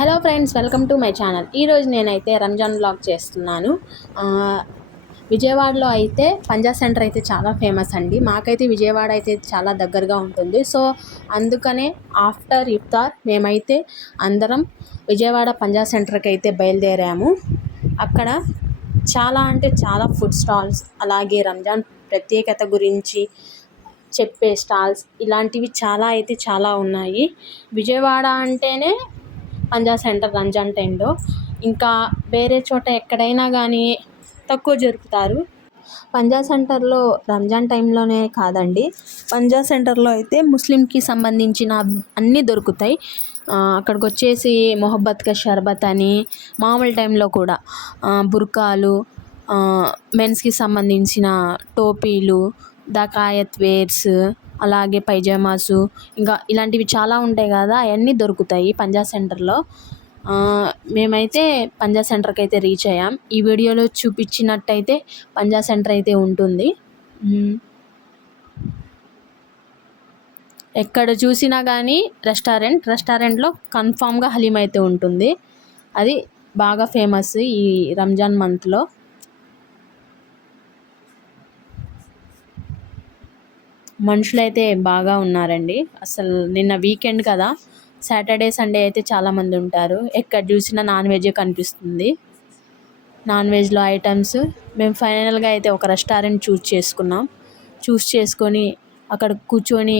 Hello friends, welcome to my channel. ఈరోజు నేనైతే Ramzan vlog చేస్తున్నాను. విజయవాడలో అయితే పంజా సెంటర్ అయితే చాలా ఫేమస్ అండి. మాకైతే విజయవాడ అయితే చాలా దగ్గరగా ఉంటుంది. సో అందుకనే ఆఫ్టర్ ఇఫ్తార్ మేమైతే అందరం విజయవాడ పంజా సెంటర్కి అయితే బయలుదేరాము. అక్కడ చాలా అంటే చాలా ఫుడ్ స్టాల్స్, అలాగే రంజాన్ ప్రత్యేకత గురించి చెప్పే స్టాల్స్ ఇలాంటివి చాలా ఉన్నాయి. విజయవాడ అంటేనే పంజా సెంటర్ రంజాన్ టైంలో. ఇంకా వేరే చోట ఎక్కడైనా కానీ తక్కువ జరుపుతారు. పంజా సెంటర్లో రంజాన్ టైంలోనే కాదండి, పంజా సెంటర్లో అయితే ముస్లింకి సంబంధించిన అన్నీ దొరుకుతాయి. అక్కడికి వచ్చేసి మొహబ్బత్ కా షర్బత్ అని, మామూలు టైంలో కూడా బుర్కాలు, మెన్స్కి సంబంధించిన టోపీలు, దకాయత్ వేర్స్, అలాగే పైజామాసు, ఇంకా ఇలాంటివి చాలా ఉంటాయి కదా, అవన్నీ దొరుకుతాయి పంజా సెంటర్లో. మేమైతే పంజా సెంటర్కి అయితే రీచ్ అయ్యాం. ఈ వీడియోలో చూపించినట్టయితే పంజా సెంటర్ అయితే ఉంటుంది. ఎక్కడ చూసినా కానీ రెస్టారెంట్లో కన్ఫామ్గా హలీం అయితే ఉంటుంది. అది బాగా ఫేమస్ ఈ రంజాన్ మంత్లో. మనుషులైతే బాగా ఉన్నారండి. అసలు నిన్న వీకెండ్ కదా, సాటర్డే సండే అయితే చాలామంది ఉంటారు. ఎక్కడ చూసినా నాన్ వెజే కనిపిస్తుంది. నాన్ వెజ్లో ఐటమ్స్ మేము ఫైనల్గా అయితే ఒక రెస్టారెంట్ చూస్ చేసుకొని అక్కడ కూర్చొని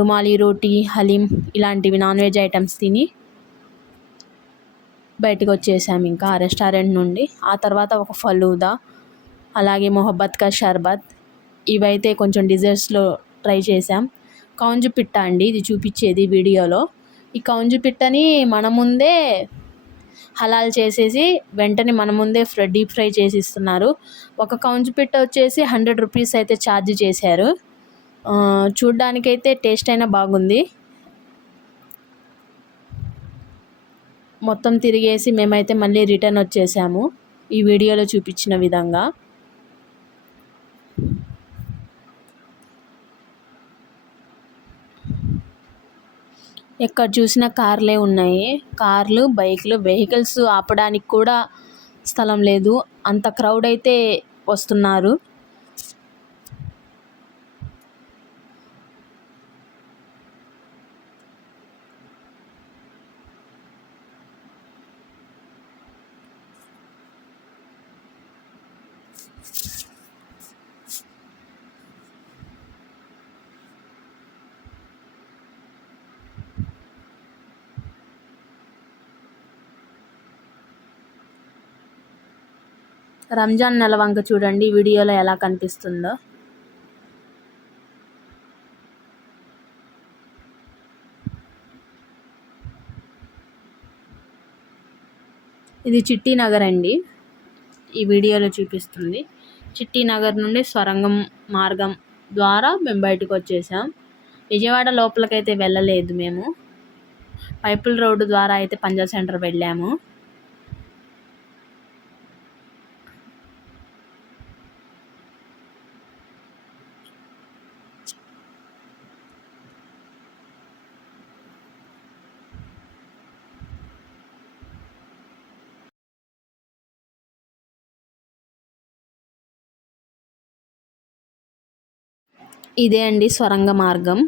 రుమాలి రోటీ, హలీం ఇలాంటివి నాన్ వెజ్ ఐటమ్స్ తిని బయటకు వచ్చేసాము ఇంకా ఆ రెస్టారెంట్ నుండి. ఆ తర్వాత ఒక ఫలూదా, అలాగే మొహబ్బత్ కా షర్బత్, ఇవైతే కొంచెం డిజర్ట్స్లో ట్రై చేసాం. కౌంజు పిట్ట అండి ఇది చూపించేది వీడియోలో. ఈ కౌంజు పిట్టని మన ముందే హలాల్ చేసేసి వెంటనే మన ముందే డీప్ ఫ్రై చేసి ఇస్తున్నారు. ఒక కౌంజు పిట్ట వచ్చేసి 100 రూపీస్ అయితే ఛార్జ్ చేశారు. చూడ్డానికైతే టేస్ట్ అయినా బాగుంది. మొత్తం తిరిగేసి మేమైతే మళ్ళీ రిటర్న్ వచ్చేసాము ఈ వీడియోలో చూపించిన విధంగా. ఎక్కడ చూసినా కార్లే ఉన్నాయి. కార్లు, బైక్లు, వెహికల్స్ ఆపడానికి కూడా స్థలం లేదు. అంత క్రౌడ్ అయితే వస్తున్నారు. రంజాన్ నెలవంక చూడండి వీడియోలో ఎలా కనిపిస్తుందో. ఇది చిట్టి నగర్ అండి, ఈ వీడియోలో చూపిస్తుంది. చిట్టి నగర్ నుండి సొరంగం మార్గం ద్వారా మేము బయటకు వచ్చేసాం. విజయవాడ లోపలికైతే వెళ్ళలేదు మేము. పైపుల్ రోడ్డు ద్వారా అయితే పంజా సెంటర్ వెళ్ళాము. ఇదే అండి సొరంగ మార్గం.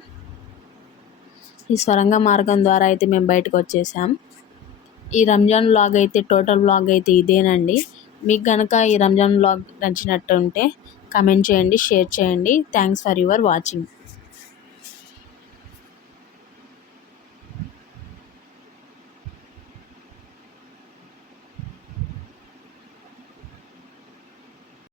ఈ సొరంగ మార్గం ద్వారా అయితే మేము బయటకు వచ్చేసాం. ఈ రంజాన్ వ్లాగ్ అయితే టోటల్ వ్లాగ్ అయితే ఇదేనండి. మీకు కనుక ఈ రంజాన్ వ్లాగ్ నచ్చినట్టు ఉంటే కామెంట్ చేయండి, షేర్ చేయండి. Thanks for your watching.